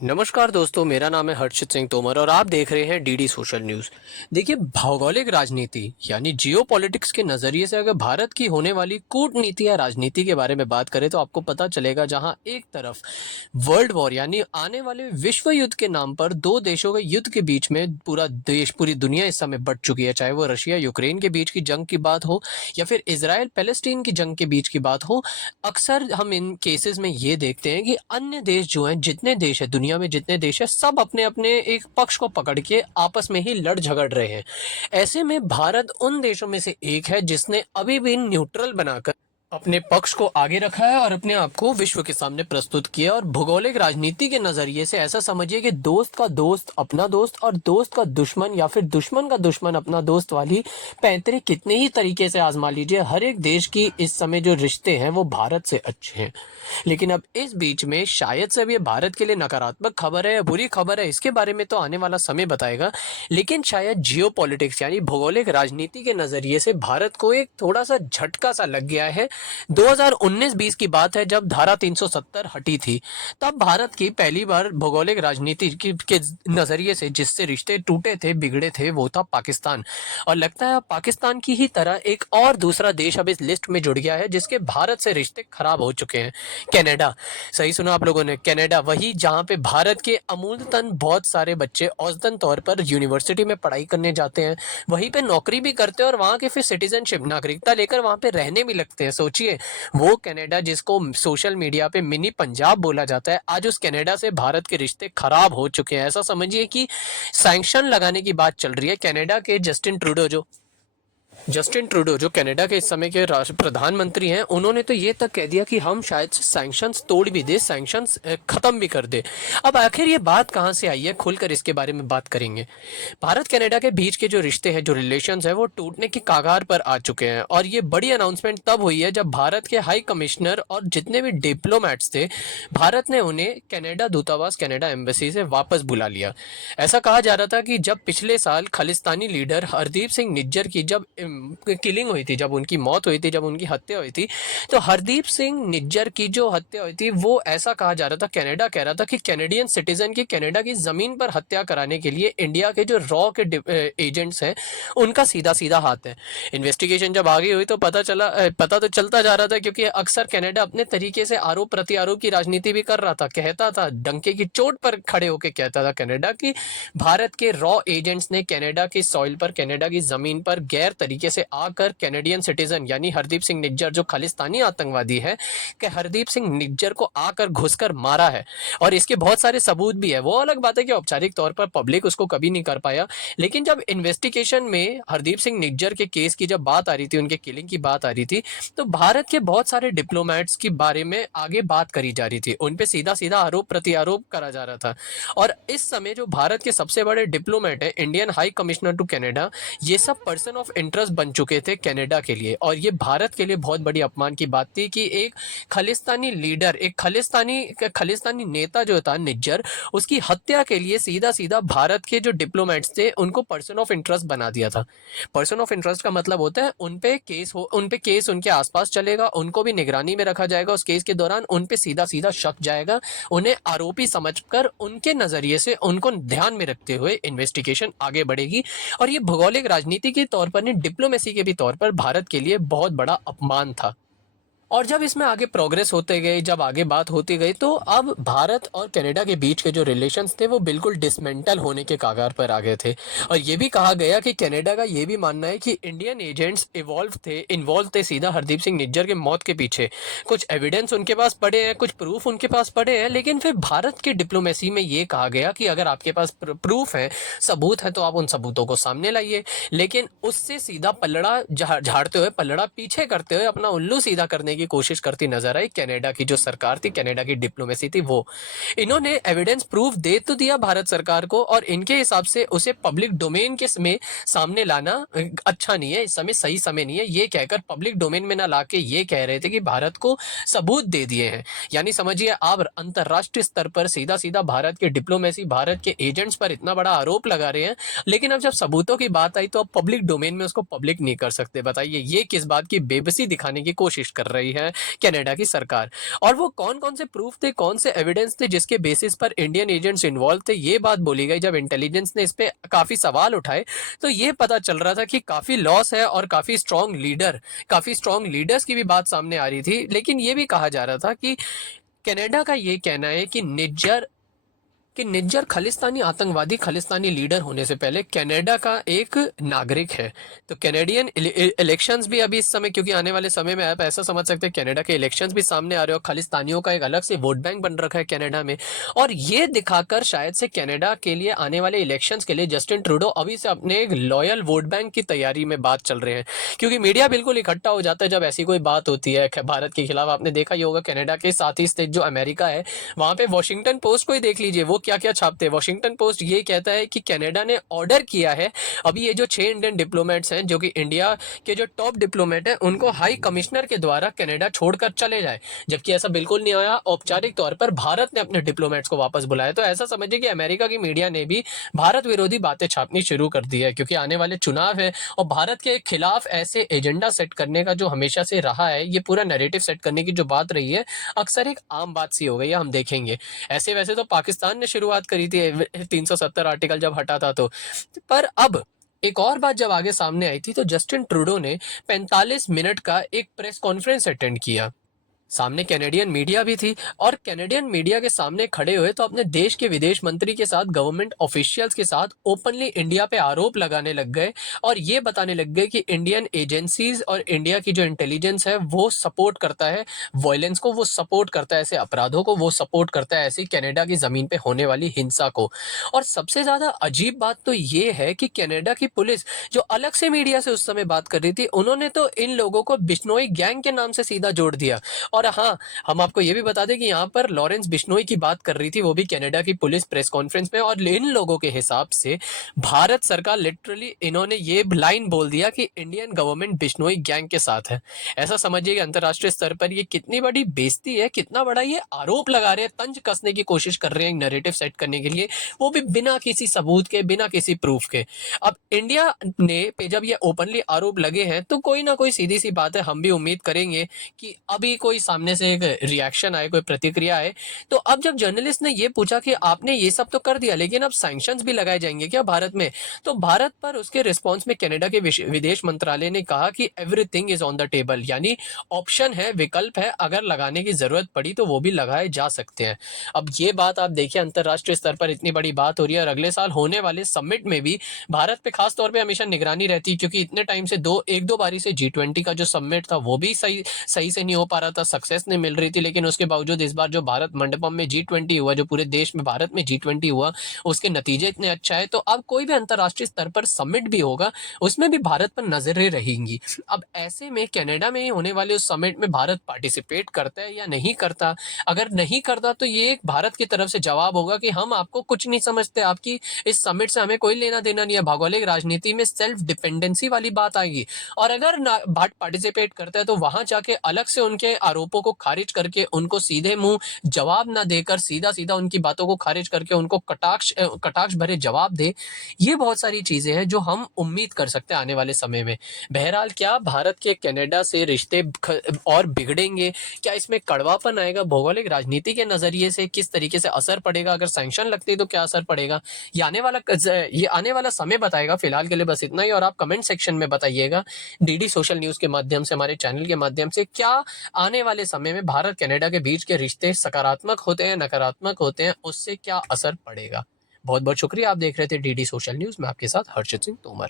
नमस्कार दोस्तों, मेरा नाम है हर्षित सिंह तोमर और आप देख रहे हैं डीडी सोशल न्यूज़। देखिए, भौगोलिक राजनीति यानी जियो पॉलिटिक्स के नज़रिए से अगर भारत की होने वाली कूटनीति या राजनीति के बारे में बात करें तो आपको पता चलेगा, जहां एक तरफ वर्ल्ड वॉर यानी आने वाले विश्व युद्ध के नाम पर दो देशों के युद्ध के बीच में पूरा देश, पूरी दुनिया इस समय बट चुकी है। चाहे वो रशिया यूक्रेन के बीच की जंग की बात हो या फिर इसराइल पैलेस्टीन की जंग के बीच की बात हो, अक्सर हम इन केसेस में ये देखते हैं कि अन्य देश जो हैं, जितने देश है दुनिया में, जितने देश है, सब अपने अपने एक पक्ष को पकड़ के आपस में ही लड़ झगड़ रहे हैं। ऐसे में भारत उन देशों में से एक है जिसने अभी भी न्यूट्रल बनाकर अपने पक्ष को आगे रखा है और अपने आप को विश्व के सामने प्रस्तुत किया। और भौगोलिक राजनीति के नजरिए से ऐसा समझिए कि दोस्त का दोस्त अपना दोस्त और दोस्त का दुश्मन या फिर दुश्मन का दुश्मन अपना दोस्त वाली पैंतरे कितने ही तरीके से आजमा लीजिए, हर एक देश की इस समय जो रिश्ते हैं वो भारत से अच्छे हैं। लेकिन अब इस बीच में शायद से अब ये भारत के लिए नकारात्मक खबर है या बुरी खबर है, इसके बारे में तो आने वाला समय बताएगा। लेकिन शायद जियो पॉलिटिक्स यानी भौगोलिक राजनीति के नजरिए से भारत को एक थोड़ा सा झटका सा लग गया है। 2019-20 की बात है, जब धारा 370 हटी थी, तब भारत की पहली बार भौगोलिक राजनीति के नजरिए से जिससे रिश्ते टूटे थे, बिगड़े थे, वो था पाकिस्तान। और लगता है पाकिस्तान की ही तरह एक और दूसरा देश अब इस लिस्ट में जुड़ गया है जिसके भारत से रिश्ते खराब हो चुके हैं। कनाडा, सही सुना आप लोगों ने, कनाडा, वही जहां पे भारत के अमूलतन बहुत सारे बच्चे औसतन तौर पर यूनिवर्सिटी में पढ़ाई करने जाते हैं, वहीं पे नौकरी भी करते हैं और वहां के फिर सिटीजनशिप नागरिकता लेकर वहां पे रहने भी लगते हैं। सोचिए, वो कनाडा जिसको सोशल मीडिया पे मिनी पंजाब बोला जाता है, आज उस कनाडा से भारत के रिश्ते खराब हो चुके हैं। ऐसा समझिए कि सैंक्शन लगाने की बात चल रही है। कनाडा के जस्टिन ट्रूडो जो कनाडा के इस समय के प्रधानमंत्री हैं, उन्होंने तो ये तक कह दिया कि हम शायद से सैंक्शंस तोड़ भी दे, सैंक्शंस खत्म भी कर दे। अब आखिर ये बात कहाँ से आई है, खुलकर इसके बारे में बात करेंगे। भारत कनाडा के बीच के जो रिश्ते हैं, जो रिलेशंस हैं, वो टूटने की कगार पर आ चुके हैं। और ये बड़ी अनाउंसमेंट तब हुई है जब भारत के हाई कमिश्नर और जितने भी डिप्लोमेट्स थे, भारत ने उन्हें कनाडा दूतावास, कनाडा एम्बेसी से वापस बुला लिया। ऐसा कहा जा रहा था कि जब पिछले साल खालिस्तानी लीडर हरदीप सिंह निज्जर की जब किलिंग हुई थी, जब उनकी मौत हुई थी, जब उनकी हत्या हुई थी, तो हरदीप सिंह निज्जर की जो हत्या हुई थी, वो ऐसा कहा जा रहा था, कनाडा कह रहा था कि कैनेडियन सिटीजन की कनाडा की जमीन पर हत्या कराने के लिए इंडिया के जो रॉ के एजेंट्स हैं, उनका सीधा सीधा हाथ है। इन्वेस्टिगेशन जब आगे हुई तो पता तो चलता जा रहा था, क्योंकि अक्सर कनाडा अपने तरीके से आरोप प्रत्यारोप की राजनीति भी कर रहा था। कहता था, डंके की चोट पर खड़े होकर कहता था कनाडा की भारत के रॉ एजेंट्स ने कनाडा की सॉइल पर, कनाडा की जमीन पर गैर तरीके से आकर कैनेडियन सिटीजन यानी हरदीप सिंह निज्जर जो खालिस्तानी आतंकवादी है, कि हरदीप सिंह निज्जर को आकर घुसकर मारा है। और इसके बहुत सारे सबूत भी है। वो अलग बात है कि औपचारिक तौर पर पब्लिक उसको कभी नहीं कर पाया, लेकिन जब इन्वेस्टिगेशन में हरदीप सिंह निज्जर के केस की जब बात आ रही थी, उनके किलिंग की बात आ रही थी, तो भारत के बहुत सारे डिप्लोमेट्स के बारे में आगे बात करी जा रही थी, उन पे सीधा सीधा आरोप प्रत्यारोप करा जा रहा था। और इस समय जो भारत के सबसे बड़े डिप्लोमेट है, Indian high commissioner to Canada, ये सब पर्सन ऑफ इंटरेस्ट बन चुके थे कनाडा के लिए। और ये भारत के लिए बहुत बड़ी अपमान की बात थी कि एक खालिस्तानी लीडर, एक खालिस्तानी नेता जो था निज्जर, उसकी हत्या के लिए सीधा सीधा भारत के जो डिप्लोमेट्स थे उनको पर्सन ऑफ इंटरेस्ट बना दिया था। पर्सन ऑफ इंटरेस्ट का मतलब होता है उन पे केस उनके आसपास चलेगा, उनको भी निगरानी में रखा जाएगा, उस केस के दौरान उन पे सीधा सीधा शक जाएगा, उन्हें आरोपी समझकर उनके नजरिए से उनको ध्यान में रखते हुए इन्वेस्टिगेशन आगे बढ़ेगी। और ये भौगोलिक राजनीति के तौर पर नहीं, डिप्लोमेसी के भी तौर पर भारत के लिए बहुत बड़ा अपमान था। और जब इसमें आगे प्रोग्रेस होते गए, जब आगे बात होती गई, तो अब भारत और कनाडा के बीच के जो रिलेशंस थे वो बिल्कुल डिसमेंटल होने के कागार पर आ गए थे। और ये भी कहा गया कि कनाडा का ये भी मानना है कि इंडियन एजेंट्स इन्वॉल्व थे सीधा हरदीप सिंह निज्जर के मौत के पीछे। कुछ एविडेंस उनके पास पड़े हैं, कुछ प्रूफ उनके पास पड़े हैं, लेकिन फिर भारत की डिप्लोमेसी में ये कहा गया कि अगर आपके पास प्रूफ है, सबूत है, तो आप उन सबूतों को सामने लाइए। लेकिन उससे सीधा पल्लड़ा झाड़ते हुए, पल्लड़ा पीछे करते हुए अपना उल्लू सीधा करने की कोशिश करती नजर आई कनाडा की जो सरकार थी, कनाडा की डिप्लोमेसी थी। वो इन्होंने एविडेंस प्रूफ दे तो दिया भारत सरकार को, और इनके हिसाब से उसे पब्लिक डोमेन के में सामने लाना अच्छा नहीं है, इस समय सही समय नहीं है, ये कहकर पब्लिक डोमेन में ना लाके ये कह रहे थे कि भारत को सबूत दे दिए हैं। यानी समझिए आप अंतरराष्ट्रीय स्तर पर सीधा सीधा भारत के डिप्लोमेसी, भारत के एजेंट्स पर इतना बड़ा आरोप लगा रहे हैं, लेकिन अब जब सबूतों की बात आई तो अब पब्लिक डोमेन में उसको पब्लिक नहीं कर सकते। बताइए ये किस बात की बेबसी दिखाने की कोशिश कर रही रही है कनाडा की सरकार। और वो कौन-कौन से प्रूफ थे, कौन से एविडेंस थे जिसके बेसिस पर इंडियन एजेंट्स इन्वॉल्व थे, ये बात बोली गई। जब इंटेलिजेंस ने इस पे काफ़ी सवाल उठाए, तो ये पता चल रहा था कि काफ़ी लॉस है और काफ़ी स्ट्रॉन्ग लीडर्स की भी बात सामने आ रही थी। लेकिन ये भी कहा जा रहा था कि कनाडा का ये कहना है कि निज्जर खालिस्तानी आतंकवादी खालिस्तानी लीडर होने से पहले कनाडा का एक नागरिक है। तो कैनेडियन इलेक्शंस भी अभी इस समय, क्योंकि आने वाले समय में आप ऐसा समझ सकते हैं कनाडा के इलेक्शंस भी सामने आ रहे हो, खालिस्तानियों का एक अलग से वोट बैंक बन रखा है कनाडा में। और ये दिखाकर शायद से कनाडा के लिए आने वाले इलेक्शंस के लिए जस्टिन ट्रूडो अभी से अपने एक लॉयल वोट बैंक की तैयारी में बात चल रहे हैं। क्योंकि मीडिया बिल्कुल इकट्ठा हो जाता है जब ऐसी कोई बात होती है भारत के खिलाफ। आपने देखा ही होगा कनाडा के साथ ही स्थित जो अमेरिका है, वहां पे वॉशिंगटन पोस्ट को ही देख लीजिए, वो क्या क्या छापते हैं। वॉशिंगटन पोस्ट ये कहता है कि कनाडा ने ऑर्डर किया है अभी ये जो 6 इंडियन डिप्लोमेट्स हैं, जो कि इंडिया के जो टॉप डिप्लोमेट हैं, उनको हाई कमिश्नर के द्वारा कनाडा छोड़कर चले जाए। जबकि ऐसा बिल्कुल नहीं आया, औपचारिक तौर पर भारत ने अपने डिप्लोमेट्स को वापस बुलाया। तो ऐसा समझिए कि अमेरिका की मीडिया ने भी भारत विरोधी बातें छापनी शुरू कर दी है, क्योंकि आने वाले चुनाव है और भारत के खिलाफ ऐसे एजेंडा सेट करने का जो हमेशा से रहा है, ये पूरा नैरेटिव सेट करने की जो बात रही है, अक्सर एक आम बात सी हो गई है, हम देखेंगे। ऐसे वैसे तो पाकिस्तान ने शुरुआत करी थी 370 आर्टिकल जब हटा था तो। पर अब एक और बात जब आगे सामने आई थी, तो जस्टिन ट्रूडो ने 45 मिनट का एक प्रेस कॉन्फ्रेंस अटेंड किया। सामने कैनेडियन मीडिया भी थी और कैनेडियन मीडिया के सामने खड़े हुए तो अपने देश के विदेश मंत्री के साथ, गवर्नमेंट ऑफिशियल्स के साथ ओपनली इंडिया पे आरोप लगाने लग गए और ये बताने लग गए कि इंडियन एजेंसीज और इंडिया की जो इंटेलिजेंस है वो सपोर्ट करता है वायलेंस को, वो सपोर्ट करता है ऐसे अपराधों को, वो सपोर्ट करता है ऐसी कनाडा की जमीन पे होने वाली हिंसा को। और सबसे ज्यादा अजीब बात तो ये है कि कनाडा की पुलिस जो अलग से मीडिया से उस समय बात कर रही थी, उन्होंने तो इन लोगों को बिश्नोई गैंग के नाम से सीधा जोड़ दिया। और हाँ, हम आपको ये भी बता दें कि यहाँ पर लॉरेंस बिश्नोई की बात कर रही थी, वो भी कनाडा की पुलिस प्रेस कॉन्फ्रेंस में। और इन लोगों के हिसाब से भारत सरकार लिटरली, इन्होंने ये लाइन बोल दिया कि इंडियन गवर्नमेंट बिश्नोई गैंग के साथ है। ऐसा समझिए कि अंतर्राष्ट्रीय स्तर पर ये कितनी बड़ी बेइज्जती है, कितना बड़ा ये आरोप लगा रहे हैं, तंज कसने की कोशिश कर रहे हैं नैरेटिव सेट करने के लिए, वो भी बिना किसी सबूत के, बिना किसी प्रूफ के। अब इंडिया ने पे जब ये ओपनली आरोप लगे हैं, तो कोई ना कोई सीधी सी बात है, हम भी उम्मीद करेंगे कि अभी कोई सामने से एक रिएक्शन आए, कोई प्रतिक्रिया आए। तो अब जब जर्नलिस्ट ने ये पूछा कि आपने ये सब तो कर दिया, लेकिन अब सैंक्शंस भी लगाए जाएंगे क्या भारत में, तो भारत पर उसके रिस्पांस में कनाडा के विदेश मंत्रालय ने कहा कि everything is on the table, यानी ऑप्शन है, विकल्प है, अगर लगाने की जरूरत पड़ी तो वो भी लगाए जा सकते हैं। अब ये बात आप देखिए, अंतरराष्ट्रीय स्तर पर इतनी बड़ी बात हो रही है और अगले साल होने वाले समिट में भी भारत पे खास तौर पे हमेशा निगरानी रहती है, क्योंकि इतने टाइम से एक दो बारी से G20 का जो समिट था वो भी सही सही से नहीं हो पा रहा था, सक्सेस नहीं मिल रही थी। लेकिन उसके बावजूद इस बार जो भारत मंडपम में G20 हुआ, जो पूरे देश में भारत में G20 हुआ, उसके नतीजे इतने अच्छा है। तो अब कोई भी अंतरराष्ट्रीय स्तर पर समिट भी होगा, उसमें भी भारत पर नजरें रहेंगी। अब ऐसे में कनाडा में ही होने वाले उस समिट में भारत पार्टिसिपेट करता है या नहीं करता? अगर नहीं करता तो ये एक भारत की तरफ से जवाब होगा कि हम आपको कुछ नहीं समझते, आपकी इस समिट से हमें कोई लेना देना नहीं है। भौगोलिक राजनीति में सेल्फ डिपेंडेंसी वाली बात आएगी। और अगर भारत पार्टिसिपेट करता है तो वहां जाके अलग से उनके आरोपों को खारिज करके, उनको सीधे मुंह जवाब ना देकर, सीधा सीधा उनकी बातों को खारिज करके उनको कटाक्ष भरे जवाब दे। ये बहुत सारी चीजें हैं जो हम उम्मीद कर सकते हैं आने वाले समय में। बहरहाल, क्या भारत के कनाडा से रिश्ते और बिगड़ेंगे? क्या इसमें कड़वापन आएगा? भौगोलिक राजनीति के नजरिए से किस तरीके से असर पड़ेगा? अगर सैंक्शन लगते तो क्या असर पड़ेगा? ये आने वाला समय बताएगा। फिलहाल के लिए बस इतना ही, और आप कमेंट सेक्शन में बताइएगा डीडी सोशल न्यूज के माध्यम से, हमारे चैनल के माध्यम से, क्या आने वाले समय में भारत कनाडा के बीच के रिश्ते सकारात्मक होते हैं, नकारात्मक होते हैं, उससे क्या असर पड़ेगा? बहुत बहुत शुक्रिया। आप देख रहे थे डीडी सोशल न्यूज में, आपके साथ हर्षित सिंह तोमर।